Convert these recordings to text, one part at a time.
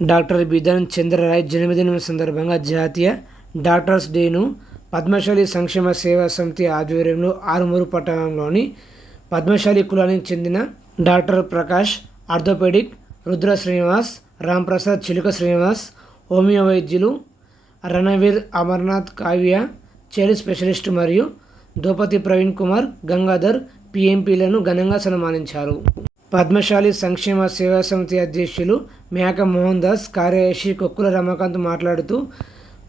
Doctor Bidhan Chandra Roy జన్మదినం సందర్భంగా జాతీయ డాక్టర్స్ డేను పద్మశాలి సంక్షేమ సేవా సమితి ఆధ్వర్యంలో ఆరుమూరు పట్టణంలోని పద్మశాలి కులానికి చెందిన doctor Prakash orthopedic Rudra Srinivas Ramprasad Chiluka Srinivas homeo వైద్యులు రణవీర్ అమర్నాథ్ కావ్య చైల్డ్ స్పెషలిస్ట్ మరియు దూపతి ప్రవీణ్ కుమార్ గంగాధర్ పిఎంపీలను ఘనంగా సన్మానించారు. పద్మశాలి సంక్షేమ సేవా సమితి అధ్యక్షులు మేక మోహన్ దాస్ కార్యదర్శి కొక్కుల రమాకాంత్ మాట్లాడుతూ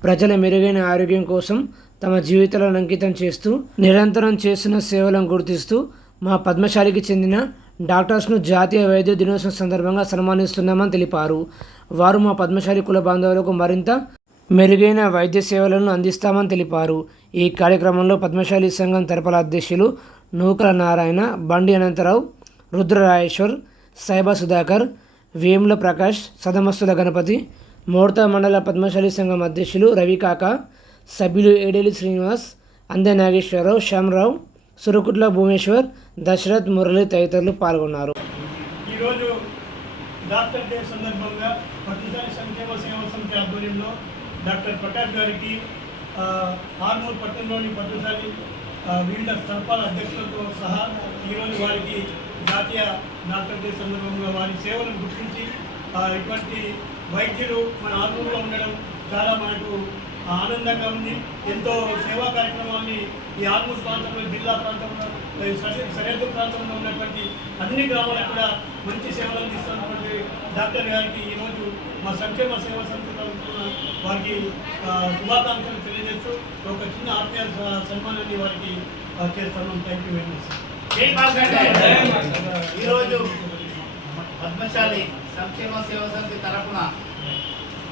ప్రజల మెరుగైన ఆరోగ్యం కోసం తమ జీవితాలను అంకితం చేస్తూ నిరంతరం చేస్తున్న సేవలను గుర్తిస్తూ మా పద్మశాలికి చెందిన డాక్టర్స్ను జాతీయ వైద్య దినోత్సవం సందర్భంగా సన్మానిస్తున్నామని తెలిపారు. వారు మా పద్మశాలి కుల బాంధవులకు మరింత మెరుగైన వైద్య సేవలను అందిస్తామని తెలిపారు. ఈ కార్యక్రమంలో పద్మశాలి సంఘం తరపల అధ్యక్షులు నూకల నారాయణ బండి అనంతరావు రుద్రరాయేశ్వర్ సైబా సుధాకర్ వేముల ప్రకాష్ సదమస్తుల గణపతి మోర్తా మండల పద్మశాలి సంఘం అధ్యక్షులు రవికాక సభ్యులు ఏడేలి శ్రీనివాస్ అందే నాగేశ్వరరావు శ్యామరావు సురకుట్ల భూమేశ్వర్ దశరథ్ మురళి తదితరులు పాల్గొన్నారు. ఈరోజు డాక్టర్ డే సందర్భంగా పట్టుదల సంక్షేమ సేవ సమితి ఆధ్వర్యంలో డాక్టర్ ప్రకాష్ గారికి ఆర్మూర్ పట్టణంలోని పట్టుదలి వివిధ సర్పాల అధ్యక్షులతో సహా ఈరోజు వారికి జాతీయ డాక్టర్ డే సందర్భంగా వారి సేవలను గుర్తించి ఇటువంటి వైద్యులు మన ఆధ్వర్యంలో ఉండడం చాలా మనకు ఆనందంగా ఉంది. ఎంతో సేవా కార్యక్రమాల్ని ఈ ఆర్మూర్ ప్రాంతంలో జిల్లా ప్రాంతంలో సరిహద్దు ప్రాంతంలో ఉన్నటువంటి అన్ని గ్రామాలకు కూడా మంచి సేవలు అందిస్తున్నటువంటి డాక్టర్ గారికి ఈరోజు మా సంక్షేమ సేవా సంస్థ వారికి శుభాకాంక్షలు తెలియజేస్తూ ఒక చిన్న ఆత్మీయ సన్మానాన్ని వారికి ఆ, చేస్తున్నాం థ్యాంక్ యూ వెరీ మచ్ ఈరోజు పద్మశాలి సంక్షేమ సేవ సమితి తరఫున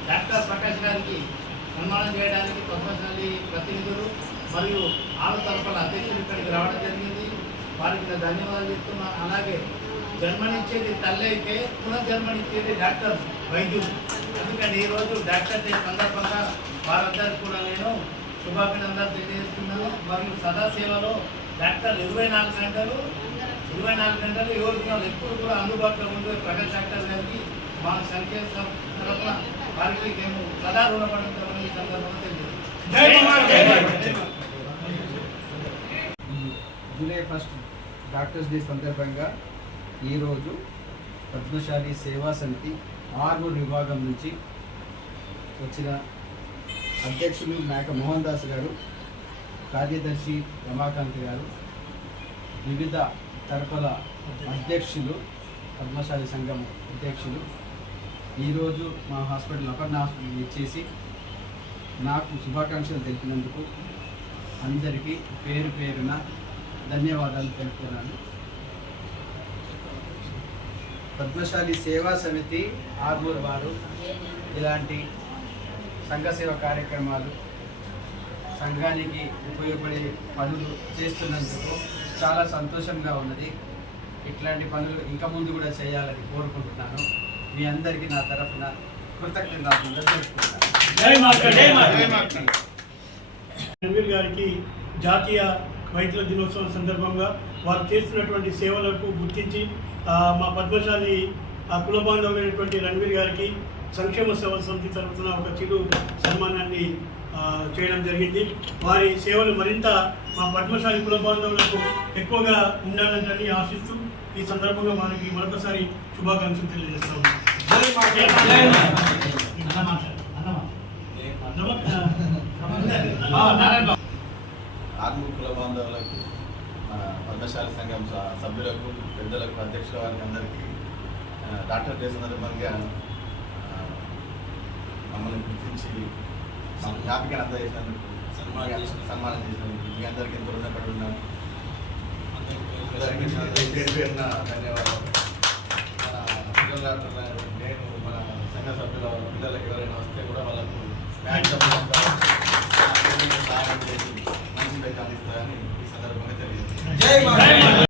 డాక్టర్ ప్రకాష్ గారికి సన్మానం చేయడానికి పద్మశాలి ప్రతినిధులు మరియు ఆరు తరపున అధ్యక్షులు ఇక్కడికి రావడం జరిగింది. వారికి ధన్యవాదాలు చెప్తున్నాను అలాగే జన్మనిచ్చేది తల్లి అయితే పునర్జన్మనిచ్చేది డాక్టర్ వైద్యులు. అందుకని ఈరోజు డాక్టర్ డే సందర్భంగా వారందరికీ కూడా నేను శుభాభినందనలు తెలియజేస్తున్నాను. మరియు సదాసేవలో డాక్టర్ ఇరవై నాలుగు గంటలు ఇరవై నాలుగు గంటలు ఎవరు కూడా ఎప్పుడు కూడా అందుబాటులో ఉండే ప్రకాష్ డాక్టర్ గారికి మా సంఖ్య తరఫున వారికి మేము సదా రుణపడుతామని ఈ సందర్భంగా Bharat. July first doctors day సందర్భంగా ఈరోజు పద్మశాలి సేవా సమితి ఆర్మూర్ విభాగం నుంచి వచ్చిన అధ్యక్షులు మేక మోహన్ దాస్ గారు కార్యదర్శి రమాకాంత్ గారు వివిధ తరపుల అధ్యక్షులు పద్మశాలి సంఘం అధ్యక్షులు. ఈరోజు మా హాస్పిటల్ అపర్ణ హాస్పిటల్ ఇచ్చేసి నాకు శుభాకాంక్షలు తెలిపినందుకు అందరికీ పేరు పేరున ధన్యవాదాలు తెలుపుతున్నాను. పద్మశాలి సేవా సమితి ఆర్మూర్ వారు ఇలాంటి సంఘ సేవ కార్యక్రమాలు సంఘానికి ఉపయోగపడే పనులు చేస్తున్నందుకు చాలా సంతోషంగా ఉన్నది. ఇట్లాంటి పనులు ఇంకా ముందు కూడా చేయాలని కోరుకుంటున్నాను. మీ అందరికీ నా తరఫున కృతజ్ఞతలు మాస్టర్ రణవీర్ గారికి జాతీయ వైద్యుల దినోత్సవం సందర్భంగా వారు చేస్తున్నటువంటి సేవలకు గుర్తించి మా పద్మశాలి ఆ, కుల బాంధవులైనటువంటి రణవీర్ గారికి సంక్షేమ సేవా సమితి తరఫున ఒక చిరు సన్మానాన్ని చేయడం జరిగింది. వారి సేవలు మరింత మా పద్మశాలి కుల బాంధవులకు ఎక్కువగా ఉండాలని ఆశిస్తూ ఈ సందర్భంగా మనకి మరొకసారి శుభాకాంక్షలు తెలియజేస్తాము అన్నమా ఆర్మూర్ కుల బాంధవులకు మన పద్మశాలి సంఘం స- సభ్యులకు పెద్దలకు అధ్యక్షుల వారికి అందరికీ డాక్టర్ డే సందర్భంగా మమ్మల్ని గుర్తించి జ్ఞాపికను అందజేసినందుకు సన్మానం చేసినందుకు. సన్మానం చేసినందుకు మీ అందరికీ ఎంతో రుణపడి ఉన్నాను ధన్యవాదాలు. నేను మన సంఘ సభ్యుల పిల్లలకి ఎవరైనా వస్తే కూడా వాళ్ళకు మంచి బయట అందిస్తారని ఈ సందర్భంగా తెలియజేస్తాను జై